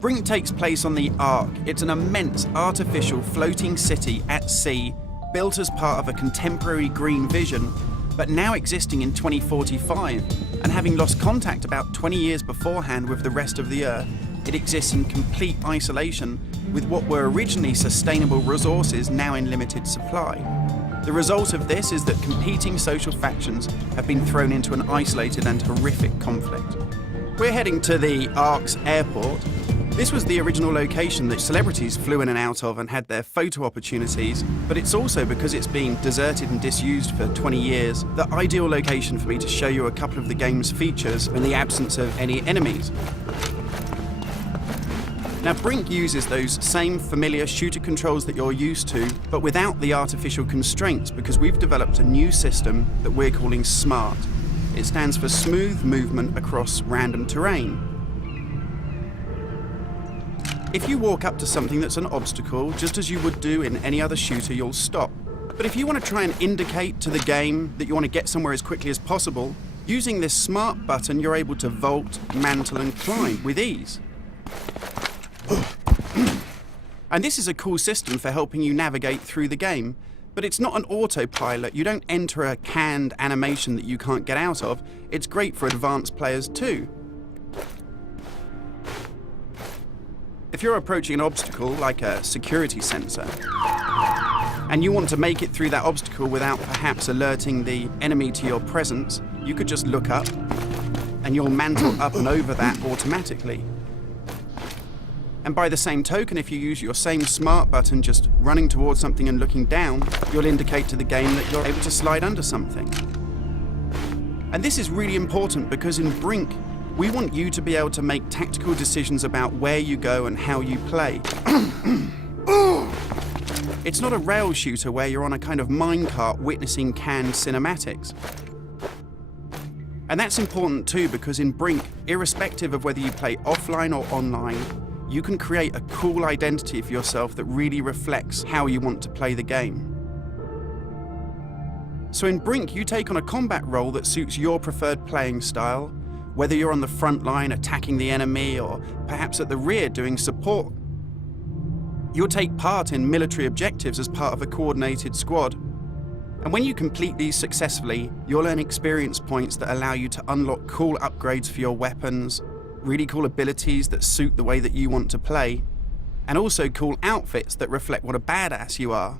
BRINK takes place on the Ark. It's an immense artificial floating city at sea, built as part of a contemporary green vision, but now existing in 2045, and having lost contact about 20 years beforehand with the rest of the Earth, it exists in complete isolation with what were originally sustainable resources now in limited supply. The result of this is that competing social factions have been thrown into an isolated and horrific conflict. We're heading to the Ark's airport. This was the original location that celebrities flew in and out of and had their photo opportunities, but it's also, because it's been deserted and disused for 20 years, the ideal location for me to show you a couple of the game's features in the absence of any enemies. Now, BRINK uses those same familiar shooter controls that you're used to, but without the artificial constraints, because we've developed a new system that we're calling SMART. It stands for Smooth Movement Across Random Terrain. If you walk up to something that's an obstacle, just as you would do in any other shooter, you'll stop. But if you want to try and indicate to the game that you want to get somewhere as quickly as possible, using this SMART button, you're able to vault, mantle, and climb with ease. And this is a cool system for helping you navigate through the game, but it's not an autopilot. You don't enter a canned animation that you can't get out of. It's great for advanced players too. If you're approaching an obstacle, like a security sensor, and you want to make it through that obstacle without perhaps alerting the enemy to your presence, you could just look up, and you'll mantle up and over that automatically. And by the same token, if you use your same SMART button just running towards something and looking down, you'll indicate to the game that you're able to slide under something. And this is really important because in BRINK, we want you to be able to make tactical decisions about where you go and how you play. It's not a rail shooter where you're on a kind of minecart witnessing canned cinematics. And that's important too, because in BRINK, irrespective of whether you play offline or online, you can create a cool identity for yourself that really reflects how you want to play the game. So in BRINK, you take on a combat role that suits your preferred playing style, whether you're on the front line attacking the enemy or perhaps at the rear doing support. You'll take part in military objectives as part of a coordinated squad. And when you complete these successfully, you'll earn experience points that allow you to unlock cool upgrades for your weapons, really cool abilities that suit the way that you want to play, and also cool outfits that reflect what a badass you are.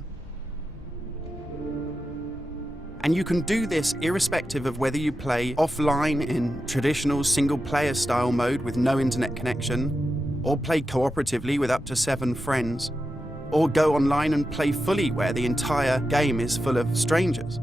And you can do this irrespective of whether you play offline in traditional single-player style mode with no internet connection, or play cooperatively with up to 7 friends, or go online and play fully where the entire game is full of strangers.